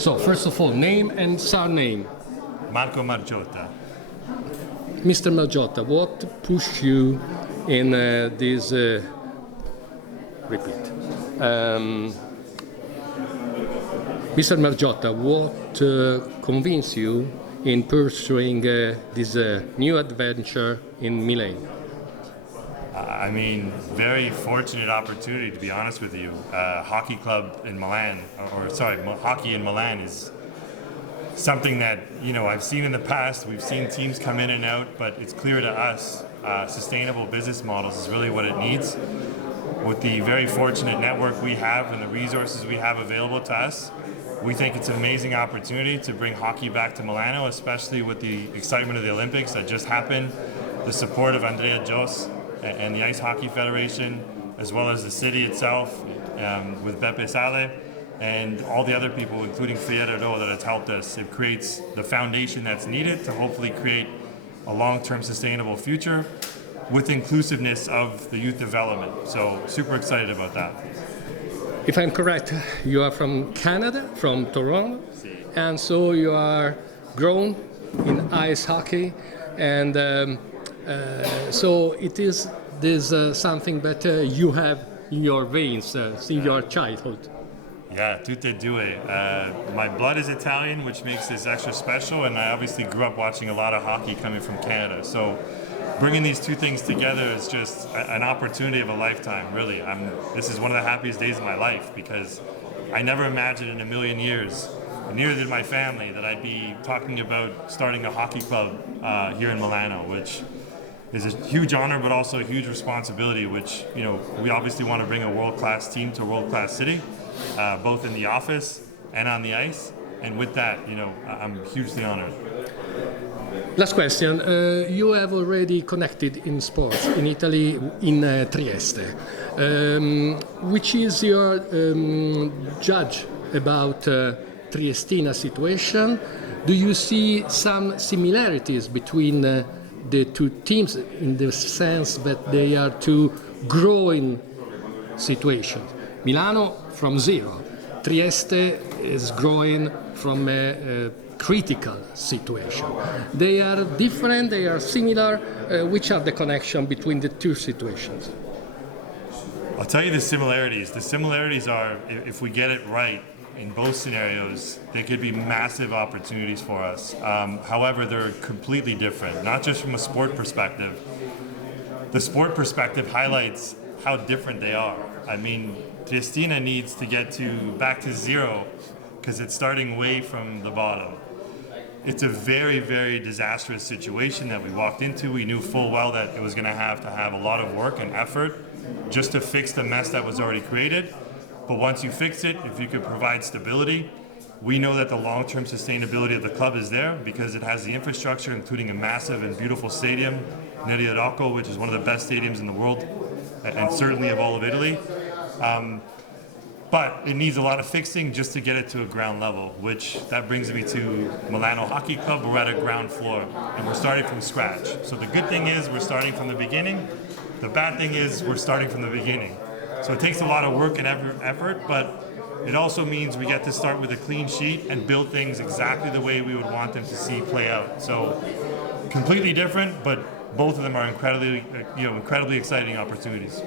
So, first of all, name and surname. Marco Margiotta. Mr. Margiotta, what pushed you in this repeat? Mr. Margiotta, what convinced you in pursuing this new adventure in Milan? I mean, very fortunate opportunity, to be honest with you. Hockey club in Milan, hockey in Milan is something that, I've seen in the past. We've seen teams come in and out, but it's clear to us sustainable business models is really what it needs. With the very fortunate network we have and the resources we have available to us, we think it's an amazing opportunity to bring hockey back to Milano, especially with the excitement of the Olympics that just happened, the support of Andrea Jos and the Ice Hockey Federation, as well as the city itself with Beppe Sale and all the other people, including Fierro, that has helped us. It creates the foundation that's needed to hopefully create a long-term sustainable future with inclusiveness of the youth development. So super excited about that. If I'm correct, you are from Canada, from Toronto, and so you are grown in ice hockey, and so it is something that you have in your veins since your childhood. Yeah, tutte e due. My blood is Italian, which makes this extra special, and I obviously grew up watching a lot of hockey coming from Canada. So bringing these two things together is just an opportunity of a lifetime, really. This is one of the happiest days of my life because I never imagined in a million years, neither did my family, that I'd be talking about starting a hockey club here in Milano, which is a huge honor, but also a huge responsibility, which, we obviously want to bring a world-class team to a world-class city, both in the office and on the ice. And with that, I'm hugely honored. Last question. You have already connected in sports in Italy, in Trieste. Which is your judge about Triestina situation? Do you see some similarities between the two teams in the sense that they are two growing situations? Milano from zero. Trieste is growing from a critical situation. They are different, they are similar. Which are the connection between the two situations? I'll tell you the similarities. The similarities are, if we get it right in both scenarios, they could be massive opportunities for us. However, they're completely different, not just from a sport perspective. The sport perspective highlights how different they are. I mean, Triestina needs to get back to zero because it's starting way from the bottom. It's a very, very disastrous situation that we walked into. We knew full well that it was going to have a lot of work and effort just to fix the mess that was already created. But once you fix it, if you could provide stability, we know that the long-term sustainability of the club is there because it has the infrastructure, including a massive and beautiful stadium, Neri Rocco, which is one of the best stadiums in the world, and certainly of all of Italy. But it needs a lot of fixing just to get it to a ground level, which that brings me to Milano Hockey Club. We're at a ground floor, and we're starting from scratch. So the good thing is we're starting from the beginning. The bad thing is we're starting from the beginning. So it takes a lot of work and effort, but it also means we get to start with a clean sheet and build things exactly the way we would want them to see play out. So completely different, but both of them are incredibly exciting opportunities.